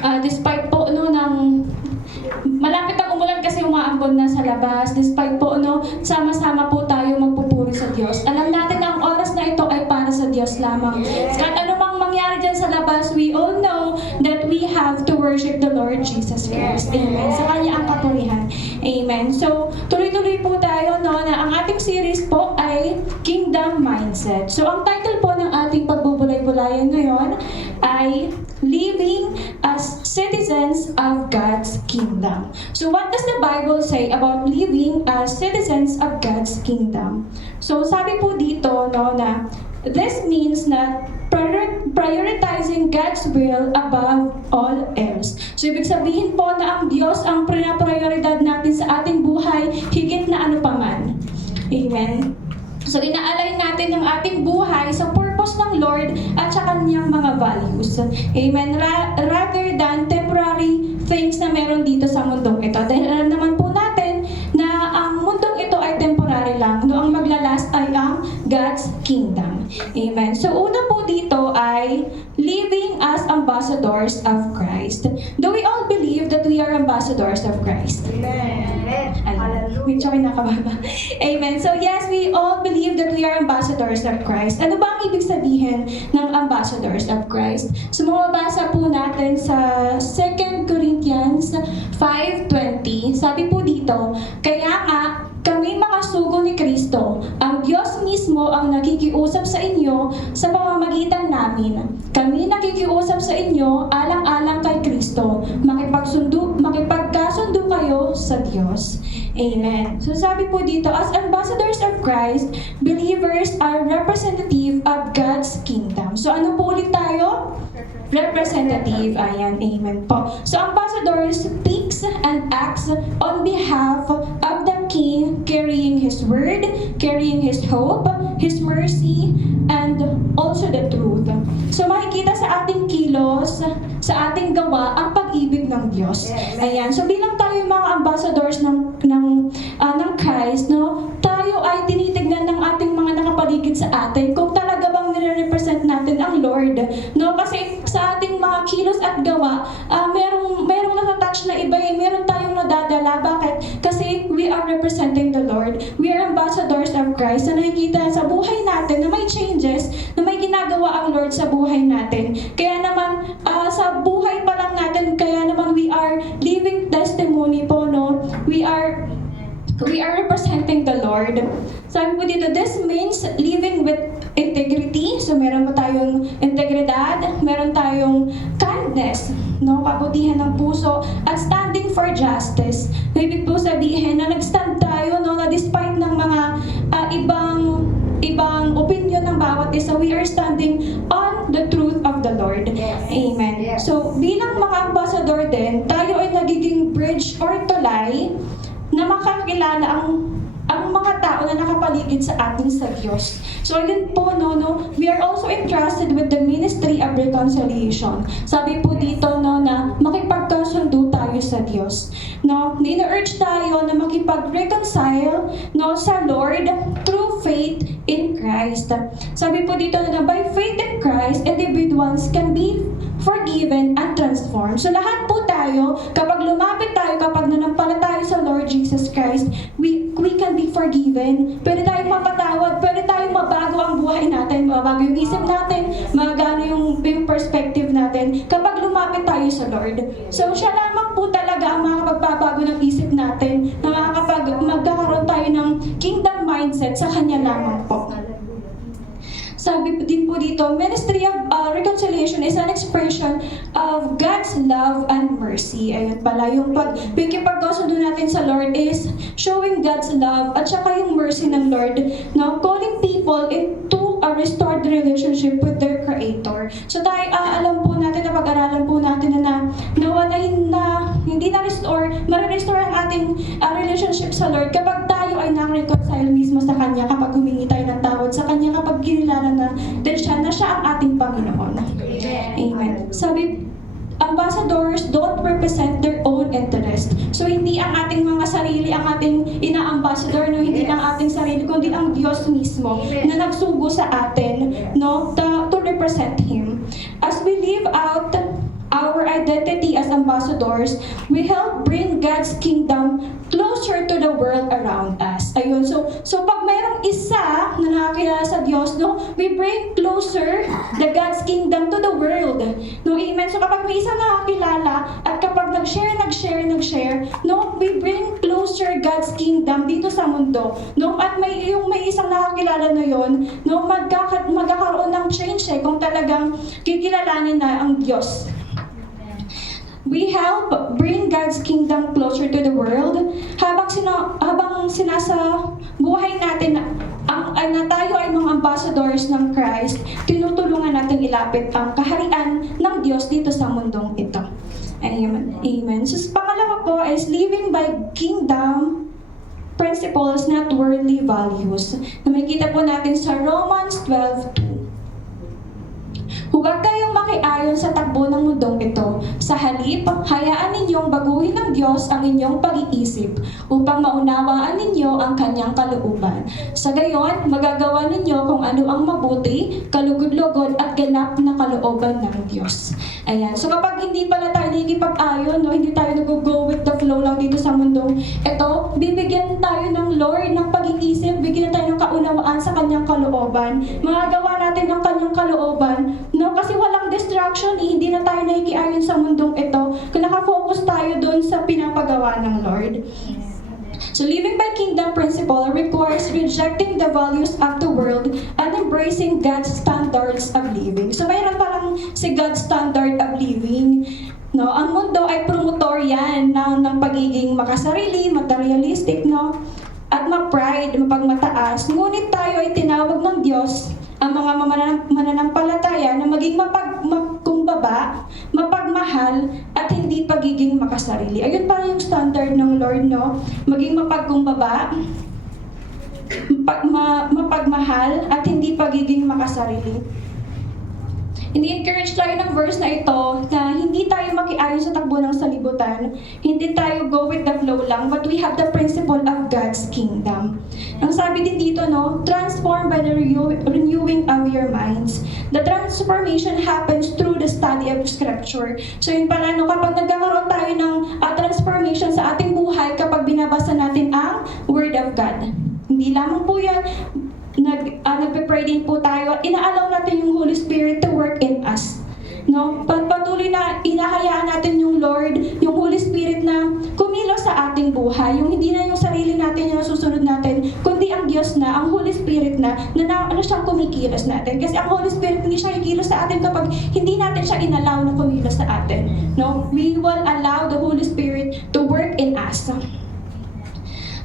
Despite po ng malapit ang umulan kasi umaambon na sa labas. Despite po sama-sama po tayo magpupuri sa Diyos. Alam natin na ang oras na ito ay para sa Diyos lamang. Kahit anumang mangyari dyan sa labas, we all know that we have to worship the Lord Jesus Christ. Amen. Sa Kanya ang kapurihan. Amen. So, tuloy-tuloy po tayo na ang ating series po ay Kingdom Mindset. So, ang title po ng ating pagbubulay-bulayan ngayon ay Living as Citizens of God's Kingdom. So, what does the Bible say about living as citizens of God's Kingdom? So, sabi po dito na this means na prioritizing God's will above all else. So, ibig sabihin po na ang Diyos ang prioridad natin sa ating buhay, higit na ano paman. Amen. So, inaalay natin ang ating buhay sa purpose ng Lord at sa Kanyang mga values. Amen. Rather than temporary things na meron dito sa mundong ito. Dahil alam naman po natin na ang mundong ito ay temporary lang. Ang maglalast ay ang God's Kingdom. Amen. So, una po dito ay living as ambassadors of Christ. Do we all believe that we are ambassadors of Christ? Amen. Medyo kayo nakababa. Amen. So yes, we all believe that we are ambassadors of Christ. Ano ba ang ibig sabihin ng ambassadors of Christ? So mababasa po natin sa 2 Corinthians 5:20. Sabi po dito, kaya nga, kami mga sugo ni Kristo, ang Diyos mismo ang nakikiusap sa inyo sa pamamagitan namin. Kami nakikiusap sa inyo alang-alang kay Kristo, makipagkasundo kayo sa Diyos. Amen. So sabi po dito, as ambassadors of Christ, believers are representative of God's kingdom. So ano po ulit tayo? Representative. Ayan, amen po. So ambassador speaks and acts on behalf of the King, carrying His word, carrying His hope, His mercy, and also the truth. So makikita sa ating kilos, sa ating gawa, ang pag-ibig ng Diyos. Ayan. So bilang tayo mga ambassadors ng Christ, tayo ay tinitignan ng ating mga nakapaligid sa atin kung talaga bang nire-represent natin ang Lord. Kasi sa ating mga kilos at gawa, merong natatouch na iba, meron tayong nadadala. Bakit? Kasi we are representing the Lord. We are ambassadors of Christ na nakikita sa buhay natin na may changes, na may ginagawa ang Lord sa buhay natin. Kaya naman, sa buhay pa lang natin, kaya naman we are living testimony po, We are representing the Lord. Sabi po dito, this means living with integrity. So, meron po tayong integridad, meron tayong kindness, kabutihan ng puso, at standing for justice. Ibig po sabihin na nag-stand tayo, na despite ng mga ibang opinion ng bawat isa, we are standing on the truth of the Lord. Yes. Amen. Yes. So, bilang mga ambassador din, tayo ay nagiging bridge or tulay na makakilala ang mga tao na nakapaligid sa atin sa Diyos. So, yun po, we are also entrusted with the ministry of reconciliation. Sabi po dito, na makipagkasundo tayo sa Diyos. Nina-urge tayo na makipag-reconcile, sa Lord through faith in Christ. Sabi po dito na by faith in Christ, individuals can be forgiven and transformed. So lahat po tayo, kapag lumapit tayo, kapag nanampalataya sa Lord Jesus Christ, we can be forgiven. Pwede tayong mapatawad, pwede tayong mabago ang buhay natin, mabago yung isip natin, magano yung perspective natin kapag lumapit tayo sa Lord. So siya lamang po talaga ang makakapagbabago ng isip natin, na magkakaroon tayo ng kingdom mindset sa Kanya lamang po. Sabi din po dito, ministry of reconciliation is an expression of God's love and mercy. Ayun pala, yung pagkipagkasundo natin sa Lord is showing God's love at saka yung mercy ng Lord, calling people into a restored relationship with their Creator. So tayo, alam po natin, na pag-aralan po natin na hindi na-restore, ma-restore ang ating relationship sa Lord kapag tayo ay na-reconcile mismo sa Kanya, kapag humingi tayo ng tawad sa Kanya, kapag ginilala na siya ang ating Panginoon. Amen. Sabi, ambassadors don't represent their own interest. So, hindi ang ating mga sarili, ang ating ina-ambassador, hindi ang ating sarili, kundi ang Diyos mismo na nagsugo sa atin, to represent Him. As we live out our our identity as ambassadors, we help bring God's kingdom closer to the world around us. Ayun, so pag mayroong isa na nakakilala sa Diyos, no, we bring closer the God's kingdom to the world. No, amen. So kapag may isa nakakilala at kapag nag-share, no, we bring closer God's kingdom dito sa mundo. No, at may isang nakakilala na yon, no, magkakaroon ng change kung talagang kikilalanin na ang Diyos. We help bring God's kingdom closer to the world habang sinasa buhay natin na tayo ay mga ambassadors ng Christ, tinutulungan natin ilapit ang kaharian ng Diyos dito sa mundong ito. Amen. Amen. So, pangalawa po is living by kingdom principles, not worldly values. Na makikita po natin sa Romans 12:2. Huwag kayong makiayon sa takbo ng mundong ito. Sa halip, hayaan ninyong baguhin ng Diyos ang inyong pag-iisip upang maunawaan ninyo ang kanyang kalooban. Sa gayon, magagawa ninyo kung ano ang mabuti, kalugod-lugod at ganap na kalooban ng Diyos. Ayan. So kapag hindi pala tayo nakikipag-ayon, no, hindi tayo nag-go with the flow lang dito sa mundong ito, bibigyan tayo ng Lord ng pag-iisip, bigyan tayo ng kaunawaan sa kanyang kalooban. Magagawa natin ng kanyang kalooban, no, kasi walang distraction, hindi na tayo nakikiayon sa mundong ito. Kung nakafocus tayo doon sa pinapagawa ng Lord. So living by kingdom principle requires rejecting the values of the world and embracing God's standards of living. So mayroon parang si God's standard of living. No, ang mundo ay promotor yan ng pagiging makasarili, materialistic, no? At ma-pride, mapagmataas. Ngunit tayo ay tinawag ng Diyos, ang mga mananampalataya, na maging magkumbaba, mapagmahal, at hindi pagiging makasarili. Ayun pa yung standard ng Lord, no? Maging mapagkumbaba, mapagmahal, at hindi pagiging makasarili. Ini-encourage tayo ng verse na ito na hindi tayo makiayon sa takbo ng salibutan, hindi tayo go with the flow lang, but we have the principle of God's kingdom. Ang sabi din dito, no, transform by the renewing of your minds. The transformation happens through the study of Scripture. So yun pala, no, kapag nagkakaroon tayo ng transformation sa ating buhay kapag binabasa natin ang Word of God. Hindi lamang po yan, nagpe-pray din po tayo, inaalaw natin yung Holy Spirit to work in us. No? Patuloy na inahayaan natin yung Lord, yung Holy Spirit na kumilos sa ating buhay. Yung hindi na yung sarili natin yung nasusunod natin, kundi ang Diyos na, ang Holy Spirit na siyang kumikilos natin. Kasi ang Holy Spirit hindi siya kikilos sa atin kapag hindi natin siya inalaw na kumilos sa atin. No? We will allow the Holy Spirit to work in us.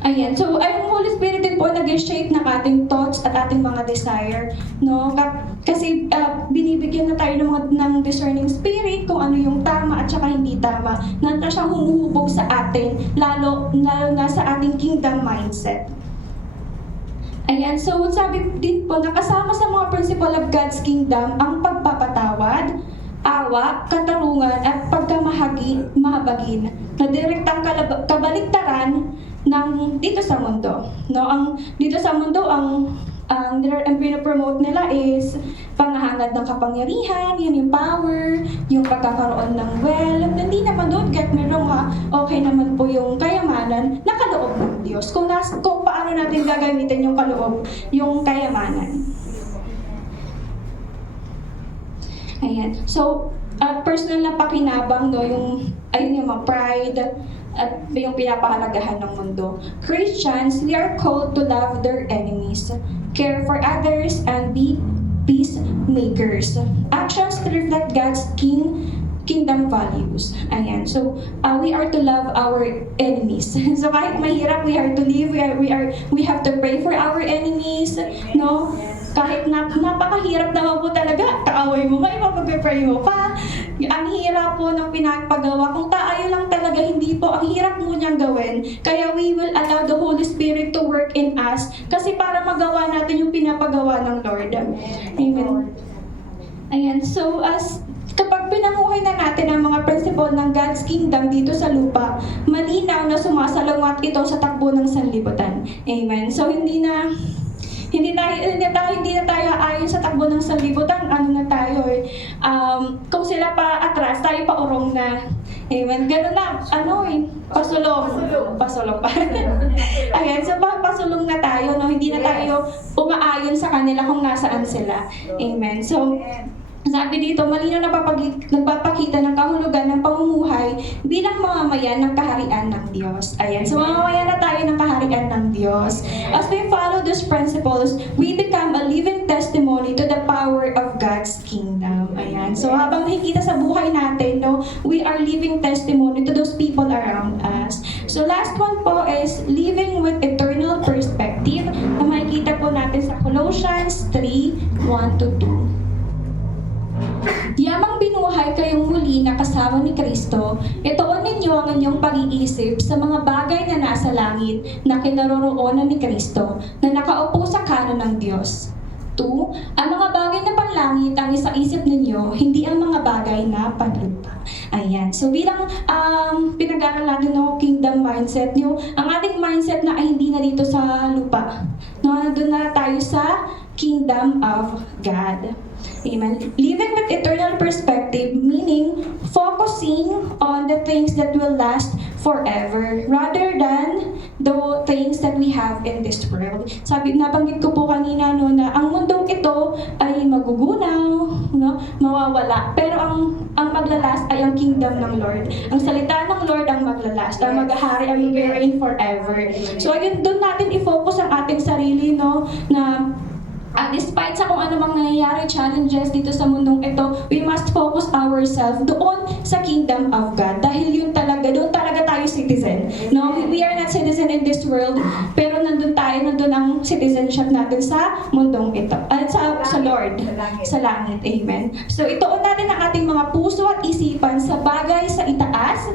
Ayan. So, ang Holy Spirit din po nag-shape ng ating thoughts at ating mga desire. No? Kasi binibigyan na tayo ng discerning spirit kung ano yung tama at saka hindi tama. Na siyang humuhubog sa atin, lalo na sa ating kingdom mindset. Ayan. So, sabi din po, nakasama sa mga principle of God's kingdom ang pagpapatawad, awa, katarungan, at pagkamahabagin na direktang kabaligtaran ng dito sa mundo. No, dito sa mundo ang pinopromote nila is panghahangad ng kapangyarihan, yun yung power, yung pagkakaroon ng wealth. Hindi naman doon, get me wrong ha, okay naman po yung kayamanan na kaloob ng Diyos. Kung paano natin gagamitin yung kaloob, yung kayamanan. Ayan. So, personal na pakinabang, no, yung mga pride, at yung pinapahalagahan ng mundo. Christians, we are called to love their enemies, care for others, and be peacemakers. Actions to reflect God's kingdom values. Ayan. So, we are to love our enemies. So, kahit mahirap, we are to live, we have to pray for our enemies, no? Kahit napakahirap naman po talaga, kaaway mo, may mapag-pray mo pa. Ang hirap po ng pinapagawa. Kung taayo lang talaga, hindi po, ang hirap mo niyang gawin. Kaya we will allow the Holy Spirit to work in us kasi para magawa natin yung pinapagawa ng Lord. Amen. Ayan, so kapag pinamuhay na natin ang mga principle ng God's kingdom dito sa lupa, malinaw na sumasalungat ito sa takbo ng sanlibutan. Amen. So hindi hindi na tayo ayon sa takbo ng sanlibutan, ano na tayo eh. Kung sila pa atras, tayo pa urong na. Amen. Ganun na, pasulong pa. Ayan, so pasulong na tayo, no? Hindi na tayo umaayon sa kanila kung nasaan sila. Amen. So, sabi dito, malinaw na nagpapakita ng kahulugan ng pamumuhay bilang mamamayan ng kaharian ng Diyos. Ayan, so mamamayan na tayo ng kaharian ng Diyos. As we follow these principles, we become a living testimony to the power of God's kingdom. Ayan, so habang nakikita sa buhay natin, no, we are living testimony to those people around us. So last one po is living with eternal perspective na makikita po natin sa Colossians 3:1-2. Yamang binuhay kayong muli na kasama ni Kristo, ituon ninyo ang inyong pag-iisip sa mga bagay na nasa langit na kinaroroonan ni Kristo, na nakaupo sa kanan ng Diyos. 2. Ang mga bagay na panlangit ang isaisip ninyo, hindi ang mga bagay na panlupa. Ayan. So bilang pinag-aaral natin ng kingdom mindset, ang ating mindset na ay hindi na dito sa lupa. No, nandun na tayo sa kingdom of God. Amen. Living with eternal perspective, meaning focusing on the things that will last forever rather than the things that we have in this world. Nabanggit ko po kanina, no, na ang mundong ito ay magugunaw, no, mawawala. Pero ang maglalast ay ang kingdom ng Lord. Ang salita ng Lord ang maglalast, ang maghahari, ang mag-reign forever. So ayun, doon natin i-focus ang ating sarili, no, na despite sa kung ano mang nangyayari, challenges dito sa mundong ito, we must focus ourselves doon sa kingdom of God. Dahil doon talaga tayo citizen. No? We are not citizen in this world, pero nandun ang citizenship natin sa mundong ito. At sa Lord, sa langit. Amen. So ituon natin ang ating mga puso at isipan sa bagay sa itaas,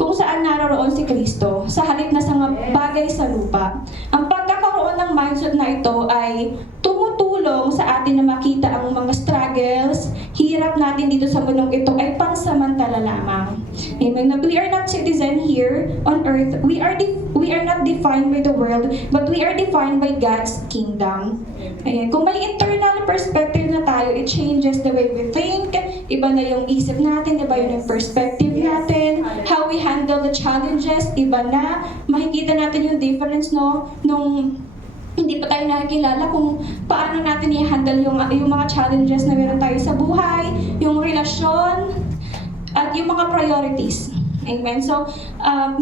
kung saan naroroon si Kristo, sa halip na sa mga bagay sa lupa. Ang pagkakaroon ng mindset na ito ay tumutulong sa atin na makita ang mga struggles, hirap natin dito sa mundong ito ay pansamantala lamang. Amen. We are not citizen here on earth. We are not defined by the world, but we are defined by God's kingdom. Ayan. Kung may internal perspective na tayo, it changes the way we think. Iba na yung isip natin, iba yung perspective natin, how we handle the challenges, iba na. Makikita natin yung difference, no, nung hindi pa tayo nakikilala kung paano natin i-handle yung mga challenges na meron tayo sa buhay, yung relasyon, at yung mga priorities. Amen. So,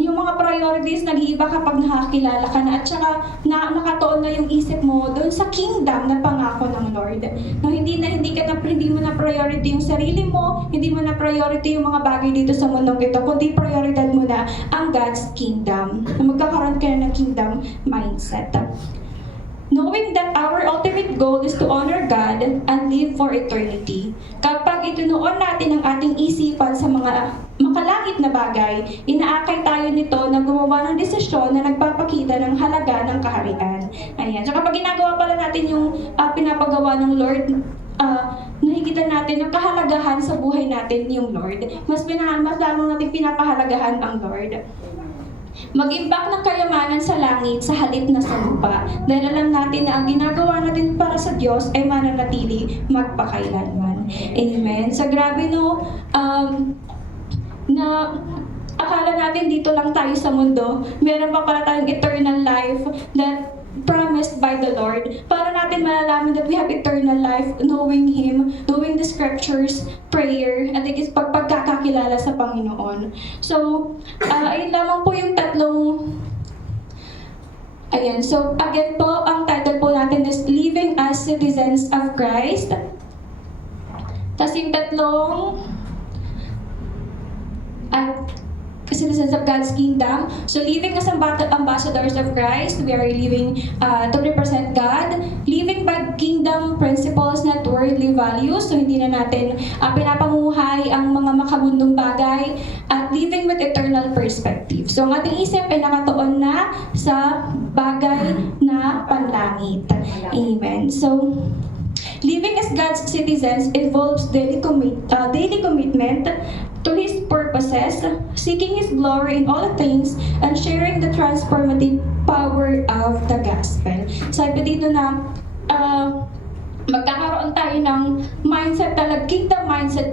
yung mga priorities nag-iiba kapag nakakilala ka na at saka nakatuon na yung isip mo doon sa kingdom na pangako ng Lord. No, hindi mo na priority yung sarili mo, hindi mo na priority yung mga bagay dito sa mundong ito, kundi prioridad mo na ang God's kingdom. Na magkakaroon ka na ng kingdom mindset. Knowing that our ultimate goal is to honor God and live for eternity. Kapag itunuon natin ang ating isipan sa mga makalangit na bagay, inaakay tayo nito na gumawa ng desisyon na nagpapakita ng halaga ng kaharian. Ayan. So kapag ginagawa pala natin yung pinapagawa ng Lord, nakikita natin ang kahalagahan sa buhay natin yung Lord. Mas lalo natin pinapahalagahan ang Lord. Mag-impact ng kayamanan sa langit sa halip na sa lupa. Dahil alam natin na ang ginagawa natin para sa Diyos ay mananatili magpakailanman. Amen. So grabe, no, na akala natin dito lang tayo sa mundo. Meron pa pala tayong eternal life that promised by the Lord. Para natin malalaman that we have eternal life, knowing Him, knowing the scriptures, prayer, at pagkakakilala sa Panginoon. So, ayun lamang po yung tatlong. Ayan, so again po, ang title po natin is Living as Citizens of Christ. Tapos yung tatlong citizens of God's kingdom. So living as ambassadors of Christ, we are living to represent God. Living by kingdom principles, not worldly values. So hindi na natin pinapamuhay ang mga makabundong bagay. At living with eternal perspective. So ang ating isip ay nakatuon na sa bagay na panlangit. Amen. So living as God's citizens involves daily commitment to His purposes, seeking His glory in all things, and sharing the transformative power of the gospel. Sabi dito na magkakaroon tayo ng mindset talaga, kingdom mindset,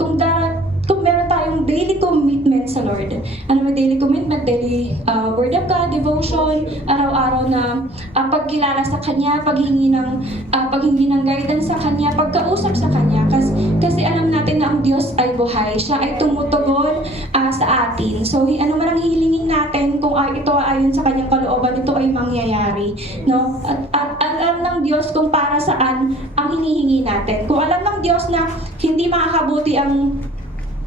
kung meron tayong daily commitment sa Lord. Ano ba daily commitment? Daily Word of God, devotion, araw-araw na pagkilala sa Kanya, paghingi ng guidance sa Kanya, pagkausap sa Kanya. Kasi alam natin na ang Diyos ay buhay. Siya ay tumutugon sa atin. So, ano man ang hilingin natin, kung ito ayon sa Kanyang kalooban, ito ay mangyayari. No? At alam ng Diyos kung para saan ang hinihingi natin. Kung alam ng Diyos na hindi makakabuti ang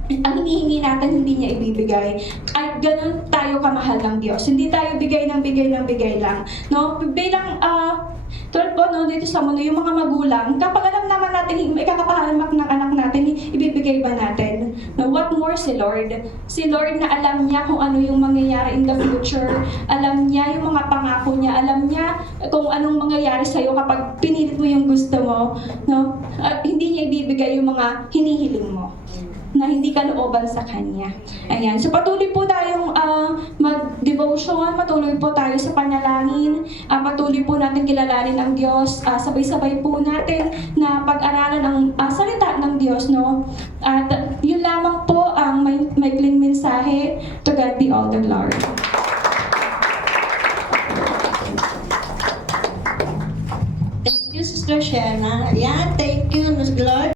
hinihingi natin, hindi niya ibibigay. Ay ganun tayo kamahal ng Diyos. Hindi tayo bigay ng bigay lang. No? Bilang tulad po dito sa mundo, yung mga magulang, kapag alam naman natin ikakapahamak ng anak natin, ibibigay ba natin? No? What more si Lord? Si Lord na alam niya kung ano yung mangyayari in the future. Alam niya yung mga pangako niya. Alam niya kung anong mangyayari sa'yo kapag pinilit mo yung gusto mo. No? Hindi niya ibibigay yung mga hinihiling mo na hindi kalooban sa Kanya. Ayan. So patuloy po tayong mag-devotion, patuloy po tayo sa panalangin, patuloy po natin kilalanin ang Diyos, sabay-sabay po natin na pag-aralan ang salita ng Diyos, no? At yun lamang po ang maikling mensahe. To God be all the glory. Thank you, Sister Shena. Ayan, thank you, Lord.